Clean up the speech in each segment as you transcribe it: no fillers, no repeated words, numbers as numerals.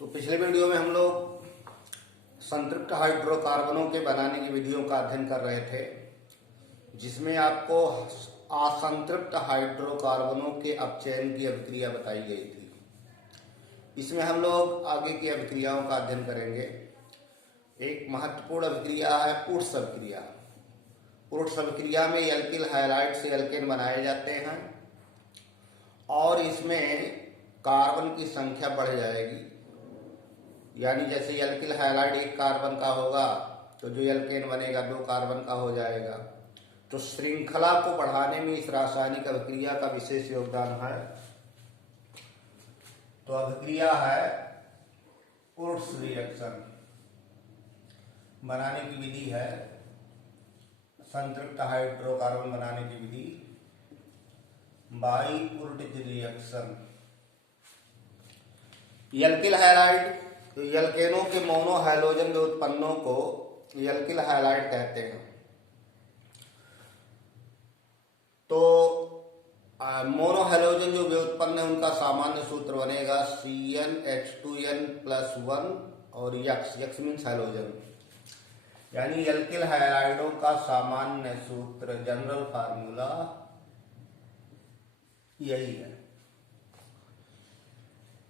तो पिछले वीडियो में हम लोग संतृप्त हाइड्रोकार्बनों के बनाने की विधियों का अध्ययन कर रहे थे, जिसमें आपको असंतृप्त हाइड्रोकार्बनों के अपचयन की अभिक्रिया बताई गई थी। इसमें हम लोग आगे की अभिक्रियाओं का अध्ययन करेंगे। एक महत्वपूर्ण अभिक्रिया है उर्स अभिक्रिया। उर्स अभिक्रिया में एल्किल हैलाइड से एल्केन बनाए जाते हैं और इसमें कार्बन की संख्या बढ़ जाएगी। यानी जैसे एल्किल हैलाइड एक कार्बन का होगा तो जो एल्केन बनेगा 2 कार्बन का हो जाएगा। तो श्रृंखला को बढ़ाने में इस रासायनिक अभिक्रिया का विशेष योगदान है। तो अभिक्रिया है उर्स रिएक्शन। बनाने की विधि है संतृप्त हाइड्रोकार्बन बनाने की विधि बाई उर्टिज रिएक्शन। एल्किल हैलाइड एल्केनों के मोनो हैलोजन व्युत्पन्नों को एल्किल हैलाइड कहते हैं। तो मोनो हैलोजन जो व्युत्पन्न है उनका सामान्य सूत्र बनेगा CnH2n+1 और यक्स मीन्स हैलोजन। यानी एल्किल हैलाइडों का सामान्य सूत्र जनरल फार्मूला यही है।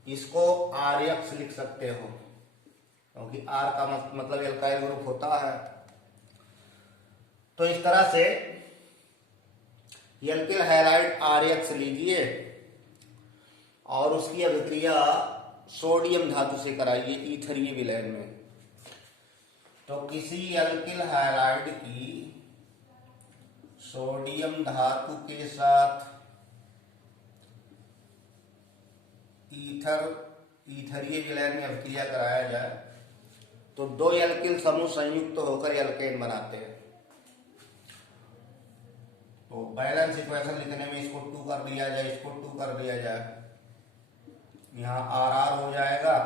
इसको RX लिख सकते हो क्योंकि R का मतलब एल्काइल ग्रुप होता है। तो इस तरह से एल्किल हैलाइड RX लीजिए और उसकी अभिक्रिया सोडियम धातु से कराइए ईथरीय विलयन में। तो किसी एल्किल हैलाइड की सोडियम धातु के साथ ईथरीय विलयन में अभिक्रिया कराया जाए तो 2 एल्किल समूह संयुक्त होकर एल्केन बनाते हैं। तो बैलेंस इक्वेशन लिखने में इसको 2 कर दिया जाए, इसको 2 कर दिया जाए, यहां RR हो जाएगा।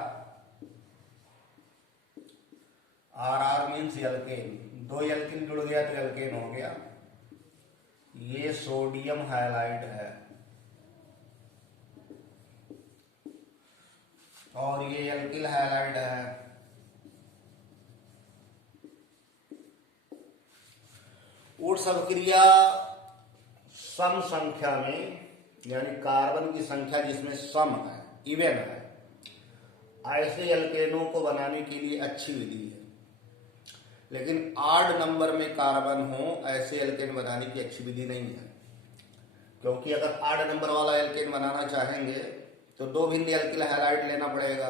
RR means alkene. 2 एल्किल जुड़ गया तो एल्केन हो गया। ये सोडियम हैलाइड है और ये एल्किल हैलाइड है। उर्स अभिक्रिया सम संख्या में, यानी कार्बन की संख्या जिसमें सम है, इवन है, ऐसे एल्केनों को बनाने के लिए अच्छी विधि है। लेकिन आड नंबर में कार्बन हो ऐसे एल्केन बनाने की अच्छी विधि नहीं है, क्योंकि अगर आड नंबर वाला एल्केन बनाना चाहेंगे तो 2 भिन्न एल्किल हैलाइड लेना पड़ेगा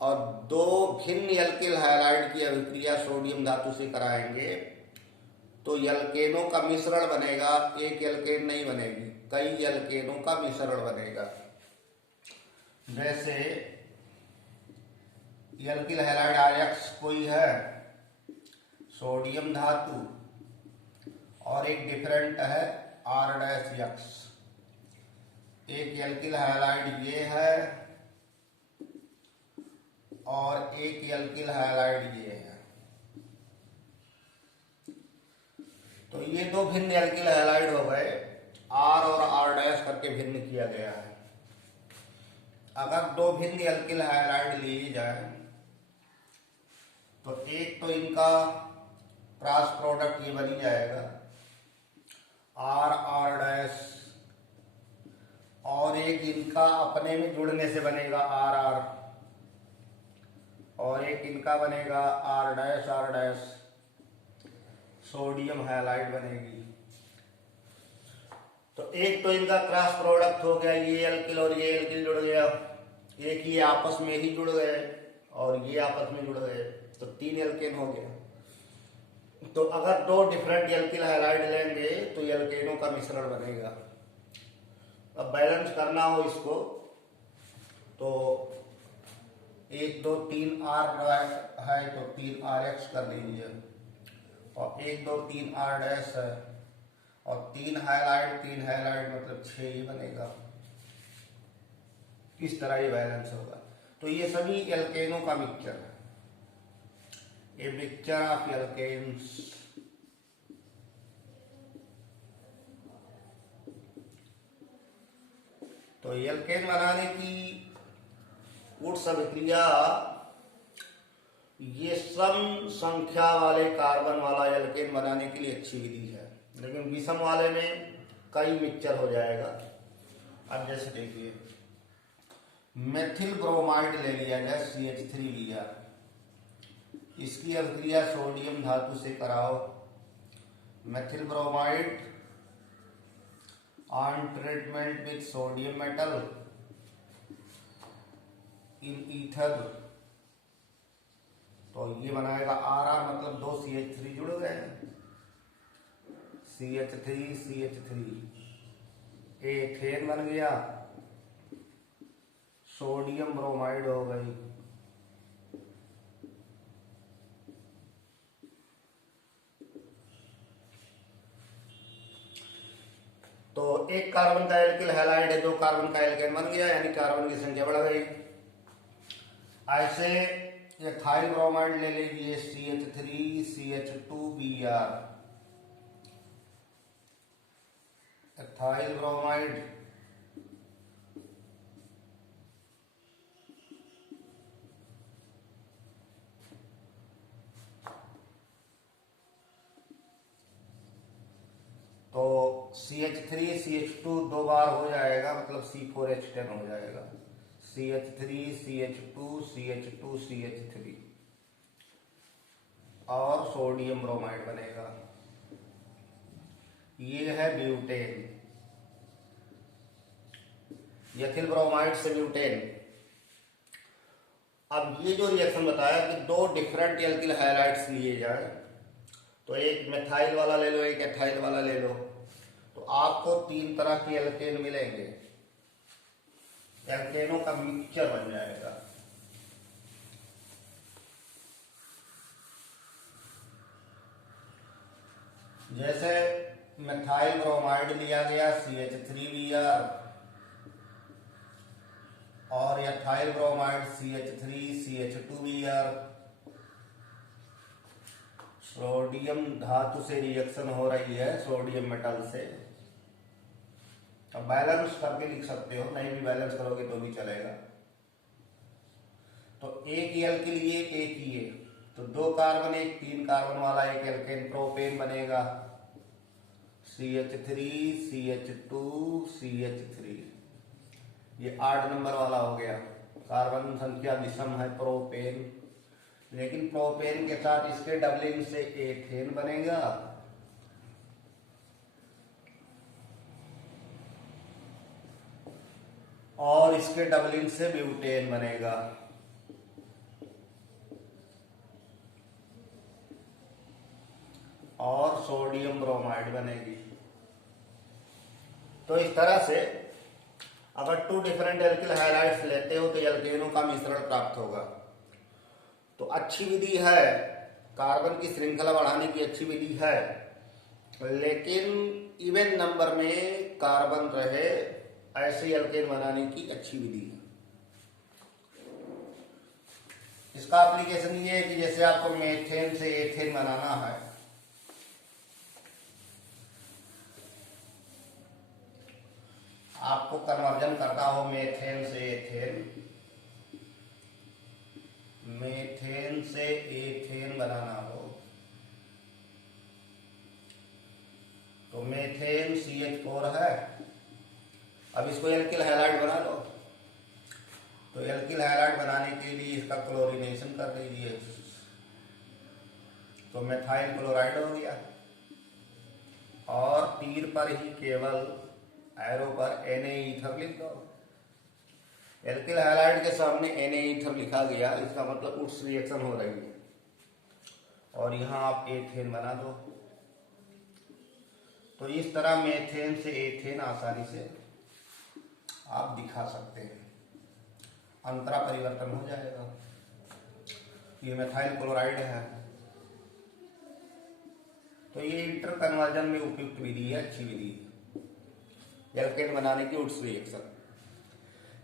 और 2 भिन्न एल्किल हैलाइड की अभिक्रिया सोडियम धातु से कराएंगे तो एल्केनों का मिश्रण बनेगा। एक एल्केन नहीं बनेगी, कई एल्केनों का मिश्रण बनेगा। जैसे एल्किल हैलाइड RX कोई है सोडियम धातु और एक डिफरेंट है R'(X). एक एल्किल हैलाइड ये है और एक एल्किल हैलाइड ये है। तो ये 2 भिन्न एल्किल हैलाइड हो गए, R और R' करके भिन्न किया गया है। अगर 2 भिन्न एल्किल हैलाइड लिए जाए तो एक तो इनका क्रॉस प्रोडक्ट ये बनी जाएगा R और एक इनका अपने में जुड़ने से बनेगा RR और एक इनका बनेगा R', सोडियम हैलाइड बनेगी। तो एक तो इनका क्रॉस प्रोडक्ट हो गया, ये एल्किल और ये एल्किल जुड़ गया, एक ये आपस में ही जुड़ गए और ये आपस में जुड़ गए, तो 3 एल्केन हो गया। तो अगर 2 डिफरेंट एल्किल हैलाइड लेंगे तो एल्केनों का मिश्रण बनेगा। अब बैलेंस करना हो इसको तो 1 2 3 R है तो 3 RX कर लीजिए और 1 2 3 R' है और 3 हैलाइड मतलब 6 ही बनेगा। इस तरह ये बैलेंस होगा। तो ये सभी एल्केनों का मिक्सचर है, ए मिक्सचर ऑफ एल्केन्स। तो एल्केन बनाने की वुड्स अभिक्रिया ये सम संख्या वाले कार्बन वाला एल्केन बनाने के लिए अच्छी विधि है, लेकिन विषम वाले में कई मिक्सचर हो जाएगा। अब जैसे देखिए मेथिल ब्रोमाइड ले लिया जाए CH3Br, इसकी अभिक्रिया सोडियम धातु से कराओ। Methyl bromide on treatment with sodium metal in ether, तो ये बनाएगा RR, मतलब 2 CH3 जुड़ गए, CH3 एथेन बन गया, सोडियम ब्रोमाइड हो गई। तो एक कार्बन का एल्किल हैलाइड है, 2 कार्बन का एल्केन बन गया, यानी कार्बन की संख्या बढ़ गई। ऐसे एथाइल ब्रोमाइड ले लीजिए CH3CH2Br, एथाइल ब्रोमाइड तो CH3CH2 2 बार हो जाएगा, मतलब C4H10 हो जाएगा, CH3CH2CH2CH3 और सोडियम ब्रोमाइड बनेगा। ये है ब्यूटेन, एथिल ब्रोमाइड से ब्यूटेन। अब ये जो रिएक्शन बताया कि 2 डिफरेंट एल्किल हैलाइड्स लिए जाए, तो एक मेथाइल वाला ले लो, एक एथाइल वाला ले लो, तो आपको 3 तरह के एल्केन मिलेंगे, एल्केनों का मिक्सचर बन जाएगा। जैसे मेथाइल ब्रोमाइड लिया गया CH3Br और एथाइल ब्रोमाइड CH3CH2Br, सोडियम धातु से रिएक्शन हो रही है सोडियम मेटल से। अब बैलेंस करके लिख सकते हो, नहीं भी बैलेंस करोगे तो भी चलेगा। तो एक एल के लिए एक ये, तो 2 कार्बन एक 3 कार्बन वाला एक एल्केन प्रोपेन बनेगा, CH3CH2CH3, ये 8 नंबर वाला हो गया। कार्बन संख्या विषम है प्रोपेन, लेकिन प्रोपेन के साथ इसके डबलिंग से एथेन बनेगा, और इसके डबलिंग से ब्यूटेन बनेगा। और सोडियम ब्रोमाइड बनेगी। तो इस तरह से अगर 2 डिफरेंट एल्किल हैलाइड्स लेते हो तो एल्केनों का मिश्रण प्राप्त होगा। तो अच्छी विधि है, कार्बन की श्रृंखला बढ़ाने की अच्छी विधि है, लेकिन इवन नंबर में कार्बन रहे ऐसे एल्केन बनाने की अच्छी विधि है। इसका एप्लीकेशन ये है कि जैसे आपको मेथेन से एथेन बनाना है, आपको कन्वर्जन करना हो मेथेन से एथेन, मेथेन से एथेन बनाना हो, तो मेथेन CH4 है, अब इसको एल्किल हैलाइड बना लो। तो एल्किल हैलाइड बनाने के लिए इसका क्लोरीनेशन कर लीजिए, तो मेथाइल क्लोराइड हो गया, और तीर पर ही केवल एरो पर Na ईथर लिख दो। एल्किल हैलाइड के सामने Na ईथर लिखा गया, इसका मतलब उस रिएक्शन हो रही है, और यहां आप एथेन बना दो। तो इस तरह मेथेन से एथेन आसानी से आप दिखा सकते हैं, अंतरा परिवर्तन हो जाएगा। ये मेथाइल क्लोराइड है, तो ये इंटर कन्वर्जन में उपयुक्त विधि है, अच्छी विधि है एल्केन बनाने की उड्स रिएक्शन।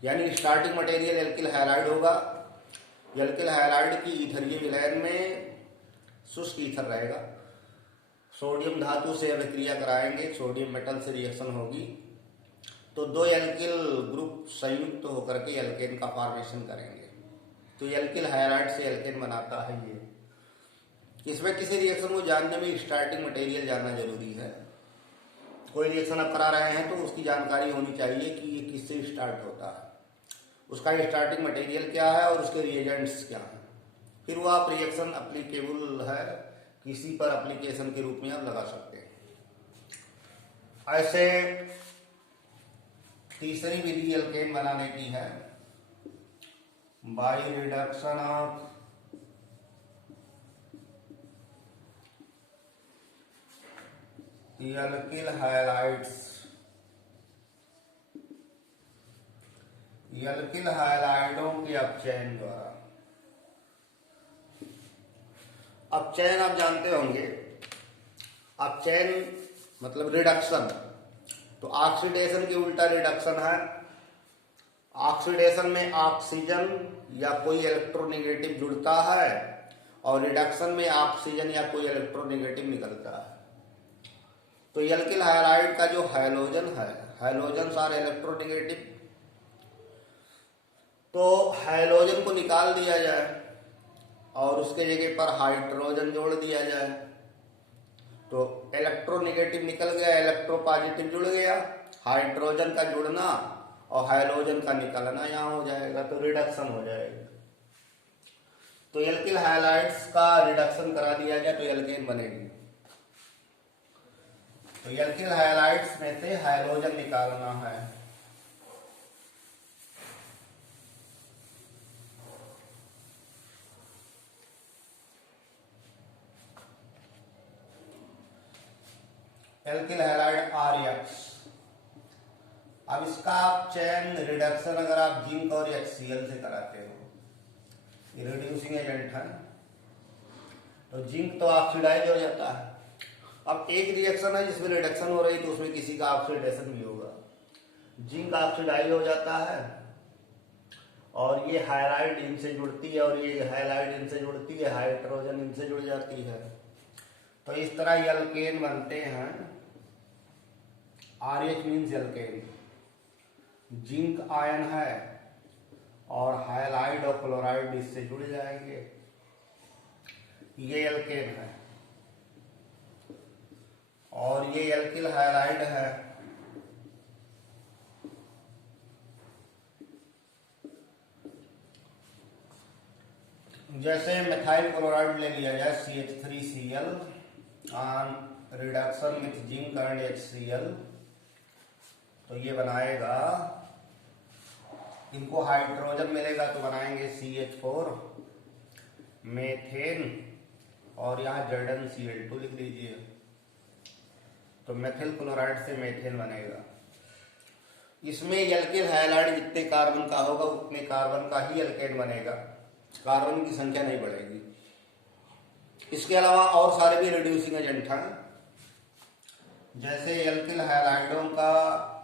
यानी स्टार्टिंग मटेरियल एल्किल हैलाइड होगा, एल्किल हैलाइड की ईथरीय विलयन में शुष्क ईथर रहेगा, सोडियम धातु से अभिक्रिया कराएंगे, सोडियम मेटल से रिएक्शन होगी, तो 2 एल्किल ग्रुप संयुक्त होकर के एल्केन का फॉर्मेशन करेंगे। तो एल्किल हाइलाइड से एल्केन बनाता है ये। इसमें किसी रिएक्शन को जानने में स्टार्टिंग मटेरियल जानना जरूरी है। कोई रिएक्शन आप करा रहे हैं तो उसकी जानकारी होनी चाहिए कि ये किससे स्टार्ट होता है, उसका स्टार्टिंग मटेरियल क्या है और उसके रिएजेंट्स क्या हैं। फिर वो आप रिएक्शन अप्लीकेबल है किसी पर एप्लीकेशन के रूप में आप लगा सकते हैं। ऐसे तीसरी विधि एल्केन बनाने की है, by reduction of alkyl halides. Alkyl हाइलाइडों के अपचयन द्वारा। अपचयन आप जानते होंगे, अपचयन मतलब रिडक्शन, तो ऑक्सीडेशन के उल्टा रिडक्शन है। ऑक्सीडेशन में ऑक्सीजन या कोई इलेक्ट्रोनेगेटिव जुड़ता है और रिडक्शन में ऑक्सीजन या कोई इलेक्ट्रोनेगेटिव निकलता है। तो एल्किल हाइलाइड का जो हाइलोजन है, हाइलोजन आर इलेक्ट्रोनेगेटिव, तो हाइलोजन को निकाल दिया जाए और उसके जगह पर हाइड्रोजन जोड़ दिया जाए, तो इलेक्ट्रोनेगेटिव निकल गया, इलेक्ट्रोपॉजिटिव जुड़ गया। हाइड्रोजन का जुड़ना और हाइलोजन का निकलना यहाँ हो जाएगा, तो रिडक्शन हो जाएगा। तो एल्किल हाइलाइड्स का रिडक्शन करा दिया जाए तो एल्केन बनेगी। तो एल्किल हाइलाइड्स में से हाइलोजन निकालना है। Alkyl halide RX। अब इसका आप चयन रिडक्शन अगर आप जिंक और HCl से कराते हो, ये रिड्यूसिंग एजेंट है, तो जिंक तो ऑक्सीडाइज हो जाता है। अब एक रिएक्शन है जिसमें रिडक्शन हो रही है तो उसमें किसी का ऑक्सीडेशन भी होगा। जिंक ऑक्सीडाइज हो जाता है और ये हाइलाइड इनसे जुड़ती है और ये हाइलाइड इनसे जुड़ती है, हाइड्रोजन इनसे जुड़ जाती है। तो इस तरह एल्केन बनते हैं। RH means alkane, zinc ion है और हाइलाइड और क्लोराइड इससे जुड़ जाएंगे, ये एल्केन है। और ये एल्किल हाइलाइड है। जैसे मिथाइल क्लोराइड ले लिया जाए CH3Cl on reduction with zinc and HCl, तो ये बनाएगा, इनको हाइड्रोजन मिलेगा तो बनाएंगे CH4 मेथेन और यहाँ ZnCl2 लिख लीजिए, तो मेथिल क्लोराइड से मेथेन बनेगा। इसमें एल्किल हाइलाइड जितने कार्बन का होगा उतने कार्बन का ही एल्केन बनेगा, कार्बन की संख्या नहीं बढ़ेगी। इसके अलावा और सारे भी रिड्यूसिंग एजेंट हैं, जैसे एल्किल हाइलाइडों का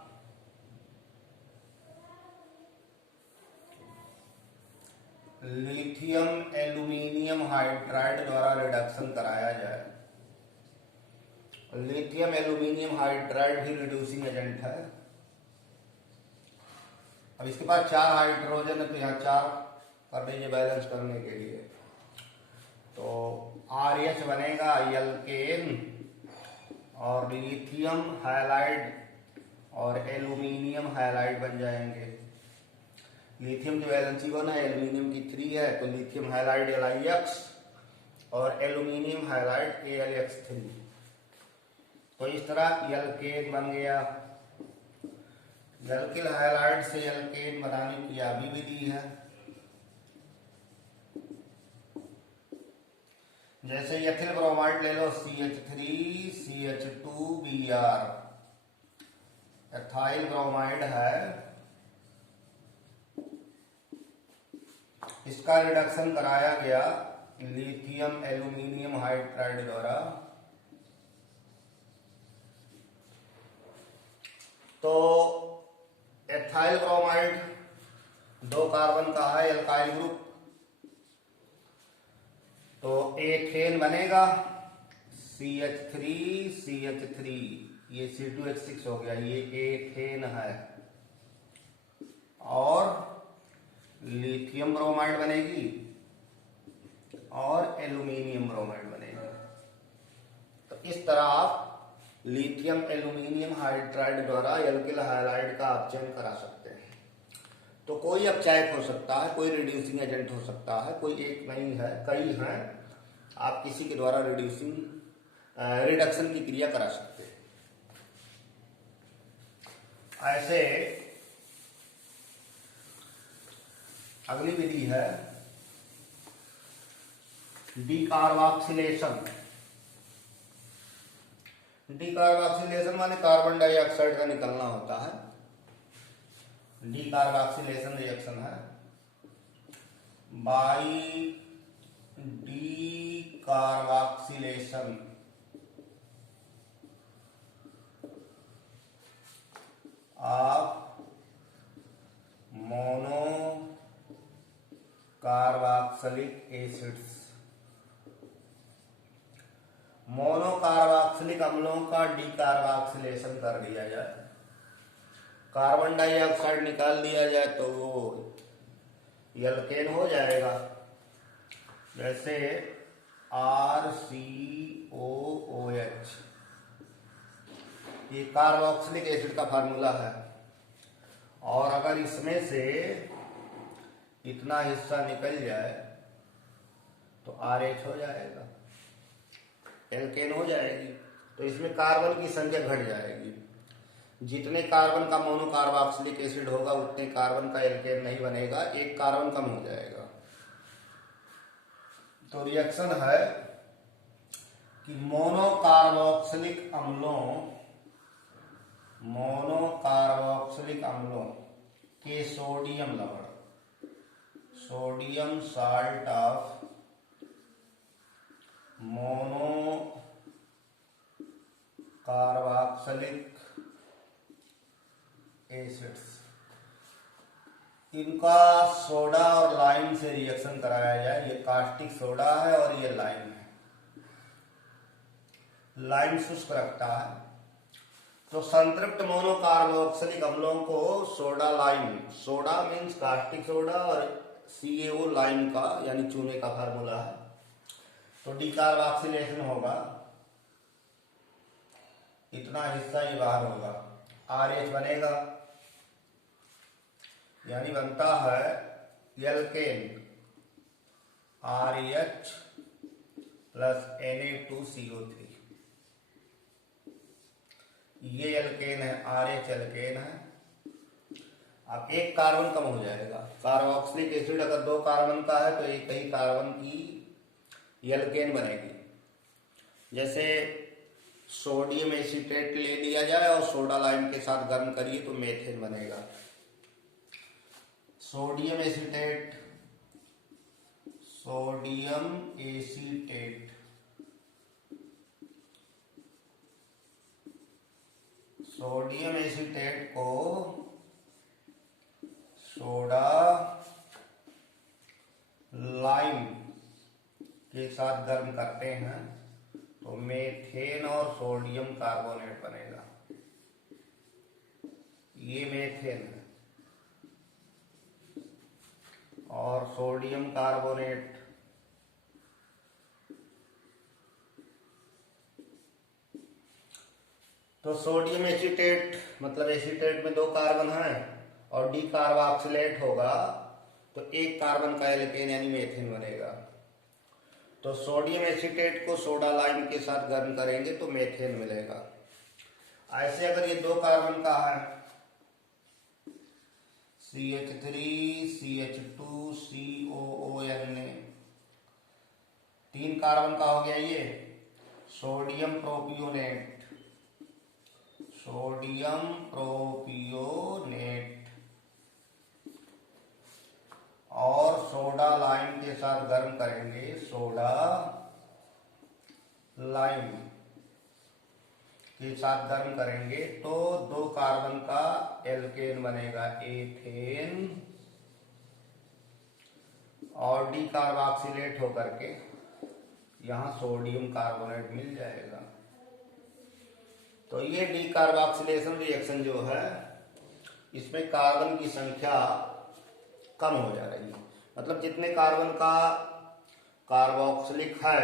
लिथियम एल्यूमिनियम हाइड्राइड द्वारा रिडक्शन कराया जाए। लिथियम एल्यूमिनियम हाइड्राइड भी रिड्यूसिंग एजेंट है। अब इसके पास 4 हाइड्रोजन है तो यहाँ 4 कर दीजिए बैलेंस करने के लिए, तो RH बनेगा एल्केन और लिथियम हाइलाइड और एल्यूमिनियम हाइलाइड बन जाएंगे। लिथियम की वैलेंसी 1 है, एल्यूमिनियम की 3 है, तो लिथियम हाइलाइड LiX और एल्यूमिनियम हाइलाइड AlX3। तो इस तरह एल्केन बन गया। एल्किल हाइलाइड से एल्केन बनाने की अभी विधि है। जैसे एथिल ब्रोमाइड ले लो CH3CH2Br, एथाइल ब्रोमाइड है, इसका रिडक्शन कराया गया लिथियम एल्यूमिनियम हाइड्राइड द्वारा। तो एथाइल ब्रोमाइड 2 कार्बन का है, एल्काइल ग्रुप, तो एथेन बनेगा CH3CH3, ये C2H6 हो गया, ये एथेन है। और लिथियम ब्रोमाइड बनेगी और एल्यूमिनियम ब्रोमाइड बनेगी। तो इस तरह आप लिथियम एल्यूमिनियम हाइड्राइड द्वारा एल्किल हाइलाइड का आप चयन करा सकते हैं। तो कोई अपचायक हो सकता है, कोई रिड्यूसिंग एजेंट हो सकता है, कोई एक नहीं है, कई हैं। आप किसी के द्वारा रिडक्शन की क्रिया करा सकते हैं। ऐसे अगली विधि है डीकार्बोक्सिलेशन। डीकार्बोक्सिलेशन माने कार्बन डाइऑक्साइड का निकलना होता है। डीकार्बोक्सिलेशन रिएक्शन है by decarboxylation of mono carboxylic acids. Monocarboxylic अम्लों का डीकार्बोक्सिलेशन कर दिया जाए, कार्बन डाइऑक्साइड निकाल दिया जाए तो वो एल्केन हो जाएगा। जैसे RCOOH, ये कार्बोक्सिलिक एसिड का फार्मूला है। और अगर इसमें से इतना हिस्सा निकल जाए तो RH हो जाएगा, एल्केन हो जाएगी। तो इसमें कार्बन की संख्या घट जाएगी। जितने कार्बन का मोनोकार्बोक्सिलिक एसिड होगा उतने कार्बन का एल्केन नहीं बनेगा, एक कार्बन कम हो जाएगा। तो रिएक्शन है कि मोनोकार्बोक्सिलिक अम्लों के सोडियम लवण, sodium salt of monocarboxylic acids, इनका सोडा और लाइम से रिएक्शन कराया जाए। ये कास्टिक सोडा है और ये लाइम है। लाइम शुष्क रखता है। तो संतृप्त मोनोकार्बोक्सिलिक अम्लों को soda lime, soda means caustic soda और CaO लाइम का यानी चूने का फार्मूला है। तो डीकार्बोक्सिलेशन होगा, इतना हिस्सा ही बाहर होगा, RH बनेगा, यानी बनता है एल्केन RH प्लस Na2CO3। ये एल्केन है, RH एल्केन है। अब एक कार्बन कम हो जाएगा। कार्बोक्सिलिक एसिड अगर 2 कार्बन का है तो एक ही कार्बन की एल्केन बनेगी। जैसे सोडियम एसीटेट ले लिया जाए और सोडा लाइम के साथ गर्म करिए तो मेथेन बनेगा। Sodium acetate, sodium acetate, sodium acetate को सोडा लाइम के साथ गर्म करते हैं तो मेथेन और सोडियम कार्बोनेट बनेगा। ये मेथेन है और सोडियम कार्बोनेट तो सोडियम एसीटेट मतलब एसीटेट में 2 कार्बन हैं और डीकार्बोक्सिलेट होगा तो एक कार्बन का एल्केन यानी मेथेन बनेगा। तो सोडियम एसीटेट को सोडा लाइम के साथ गर्म करेंगे तो मेथेन मिलेगा। ऐसे अगर ये 2 कार्बन का है CH3 CH2 COON, 3 कार्बन का हो गया ये सोडियम प्रोपियोनेट, सोडियम प्रोपियोनेट और सोडा लाइम के साथ गर्म करेंगे, सोडा लाइम के साथ गर्म करेंगे तो 2 कार्बन का एल्केन बनेगा एथेन और डीकार्बोक्सिलेट होकर के यहां सोडियम कार्बोनेट मिल जाएगा। तो ये डीकार्बोक्सिलेशन रिएक्शन जो है इसमें कार्बन की संख्या कम हो जा रही है। मतलब जितने कार्बन का कार्बोक्सिलिक है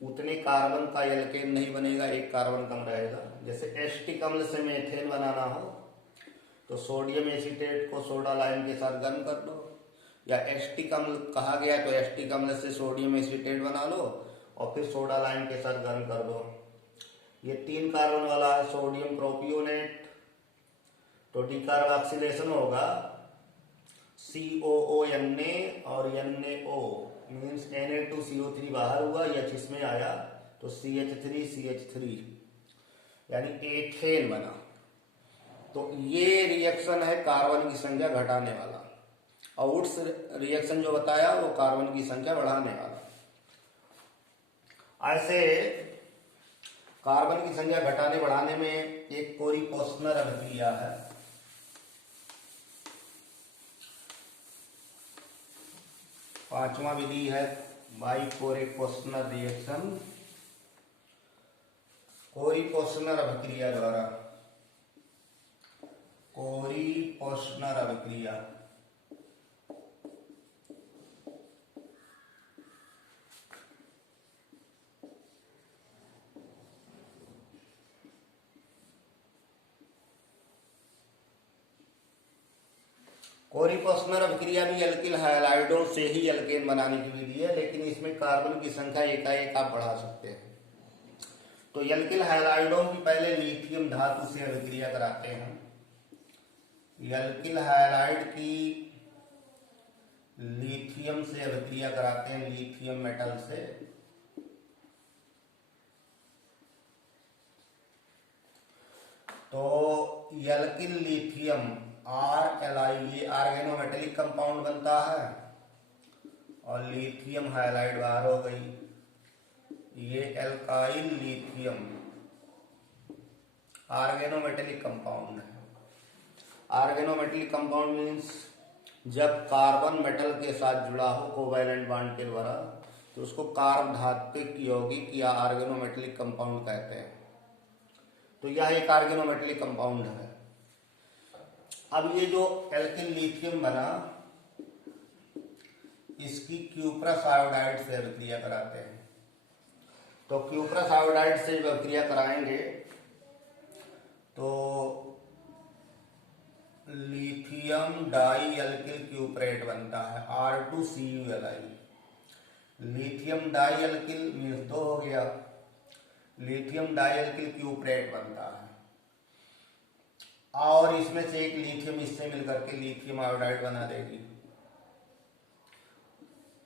उतने कार्बन का एल्केन नहीं बनेगा, एक कार्बन कम रहेगा। जैसे एस्टिक अम्ल से मेथेन बनाना हो तो सोडियम एसीटेट को सोडा लाइम के साथ गर्म कर दो, या एस्टिक अम्ल कहा गया तो एस्टिक अम्ल से सोडियम एसीटेट बना लो और फिर सोडा लाइम के साथ गर्म कर दो। ये 3 कार्बन वाला है सोडियम प्रोपियोनेट, तो डिकार्बोक्सिलेशन होगा COO Na और NaO मीन्स Na2CO3 बाहर हुआ, H इसमें आया तो CH3CH3 यानी एथेन बना। तो ये रिएक्शन है कार्बन की संख्या घटाने वाला, और वुड्स रिएक्शन जो बताया वो कार्बन की संख्या बढ़ाने वाला। ऐसे कार्बन की संख्या घटाने बढ़ाने में एक कोरी-पोस्नर अभिक्रिया है। पांचवा विधि है बाइकोरी-पोस्नर रिएक्शन, कोरी-पोस्नर अभिक्रिया द्वारा। कोरी-पोस्नर अभिक्रिया कोरी-पोस्नर अभिक्रिया भी एल्किल हैलाइडों से ही एल्केन बनाने की विधि है, लेकिन इसमें कार्बन की संख्या एकाएक आप बढ़ा सकते हैं। तो एल्किल हैलाइडों की पहले लिथियम धातु से अभिक्रिया कराते हैं। एल्किल हैलाइड की लिथियम से अभिक्रिया कराते हैं, लिथियम मेटल से। तो एल्किल लिथियम RLi ये आर्गेनोमेटेलिक कंपाउंड बनता है और लिथियम हाइलाइड बाहर हो गई। ये एल्काइल लिथियम आर्गेनोमेटेलिक कंपाउंड है। आर्गेनोमेटेलिक कंपाउंड मीन्स जब कार्बन मेटल के साथ जुड़ा हो कोवैलेंट बॉन्ड के द्वारा तो उसको कार्बधात्विक यौगिक या आर्गेनोमेटेलिक कंपाउंड कहते हैं। तो यह एक आर्गेनोमेटेलिक कंपाउंड है। अब ये जो एल्किल लिथियम बना इसकी क्यूप्रस आयोडाइड से अभिक्रिया कराते हैं। तो क्यूप्रस आयोडाइड से जब अभिक्रिया कराएंगे तो लिथियम डाई एल्किल क्यूप्रेट बनता है R2CuLi। Lithium die alkyl means 2 हो गया, लिथियम डाई एल्किल क्यूप्रेट बनता है और इसमें से एक लिथियम इससे मिलकर के लिथियम आयोडाइड बना देगी।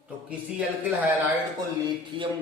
तो किसी एल्किल हैलाइड को लिथियम